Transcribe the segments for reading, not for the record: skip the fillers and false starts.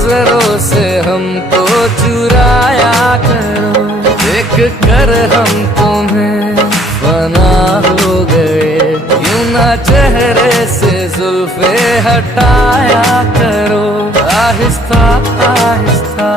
नजरों से हमको चुराया करो, देख कर हम तुम्हें फना हो गए। यूं ना चेहरे से जुल्फे हटाया करो, आहिस्ता आहिस्ता।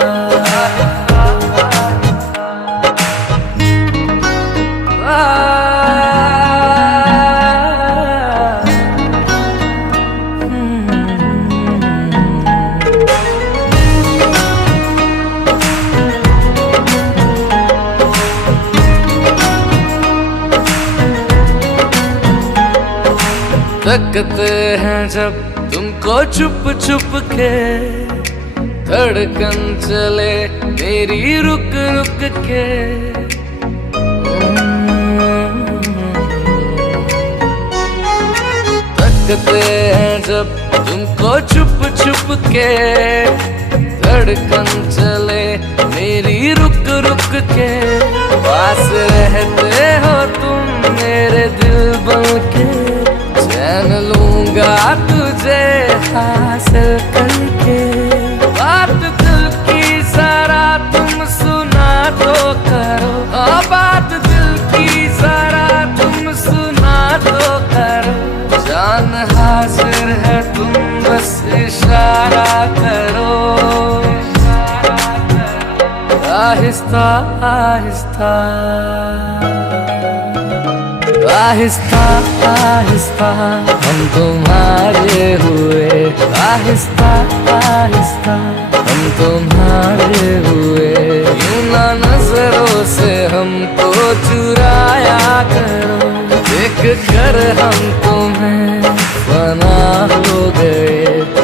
तकते हैं जब तुमको छुप छुप के, धड़कन चले मेरी रुक रुक के। तकते हैं जब तुमको छुप छुप के, धड़कन चले मेरी रुक रुक के। पास रहते हो तुम मेरे दिल बन के, चैन लूंगा तुझे हासिल करके। बात दिल की जरा तुम सुना तो करो, बात दिल की जरा तुम सुना तो करो। जान हाजिर है तुम बस इशारा करो, आहिस्ता आहिस्ता आहिस्ता आहिस्ता हम तुम्हारे हुए। आहिस्ता आहिस्ता हम तुम्हारे हुए। यूं ना नजरों से हमको चुराया करो, देख कर हम तुम्हें फना हो गए।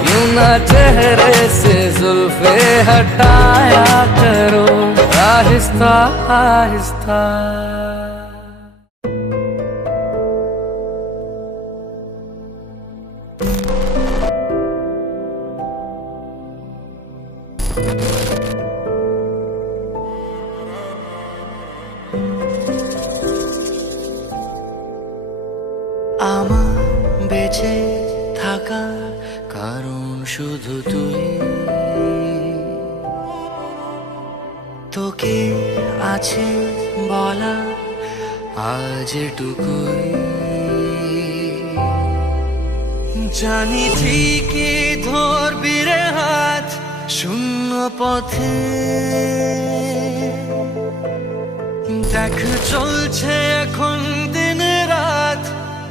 यूं ना चेहरे से जुल्फे हटाया करो, आहिस्ता आहिस्ता। আমার বেঁচে থাকার কারণ শুধু তুই, তোকে আছে বলা আজ এটুকুই। জানি ঠিকই ধরবি রে হাত শূন্য পথে, দেখ চলছে এখন দিন রাত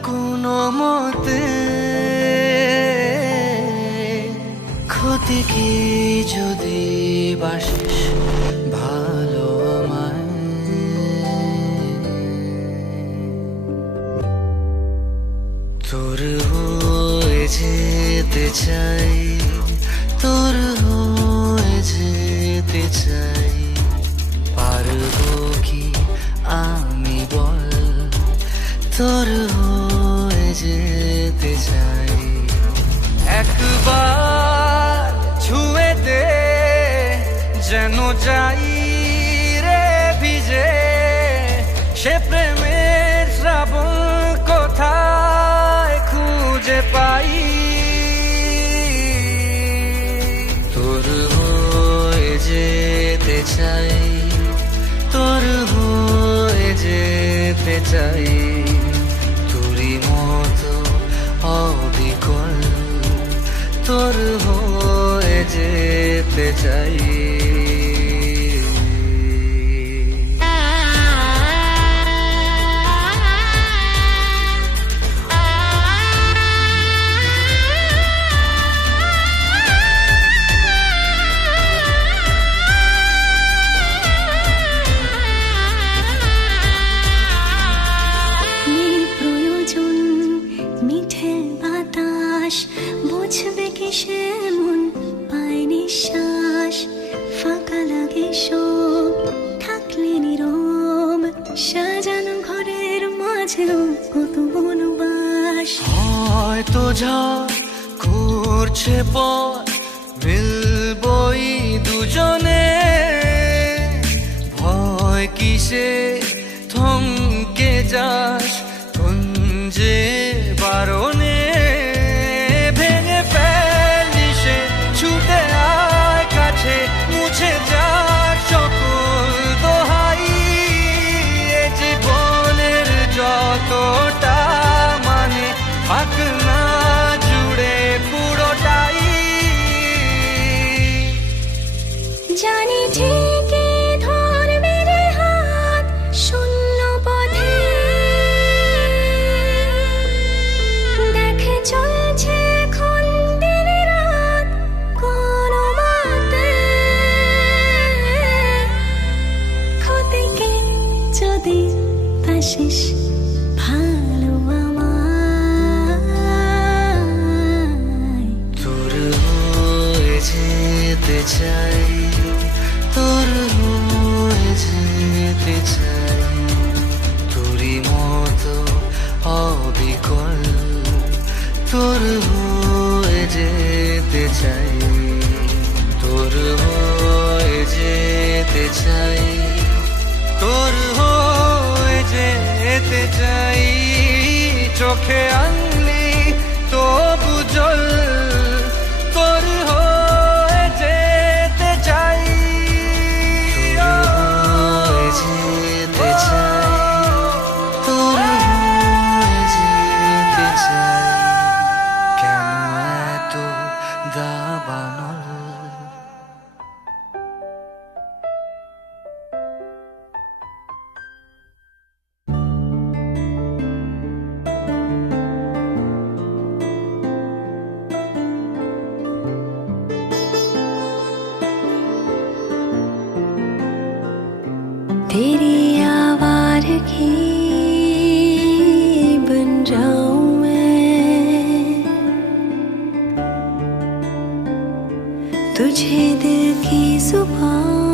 কোনো মতে। ক্ষতি কি যদি বাসিস ভালো আমায়, তোর হয়ে যেতে চাই, তোর হয়ে যেতে চাই। পারবো কি আমি বল, তোর হয়ে যেতে চাই। একবার ছুঁয়ে দে যেন যাই রে ভিজে, সে প্রেমের শ্রাবণ কোথায় খুঁজে পাই। তোর হয়ে যেতে চাই, তোর হয়ে যেতে চাই। তোরই মতো অবিকল তোর হয়ে যেতে চাই। হয়তো ঝড় করছে পথ, মিলবই দুজনে। ভয় কিসে থমকে যাস কুঞ্জে বারণে। ভেঙে ফেল নিশে ছুটে আয় বিশেষ ভালো আমায় তোর হয়ে যেতে চাই, তোর হয়ে যেতে চাই, তোরই মতো অবিকল তোর হয়ে যেতে চাই, তোর হয়ে যেতে চাই, তোর হয়ে যেতে চাই, চোখে আনলি তবু জল তোর হয়ে যেতে চাই, তোর হয়ে যেতে চাই, তোর হয়ে যেতে চাই, কেন এত দাবানল। तेरी आवारगी बन जाऊं मैं, तुझे दिल की जुबान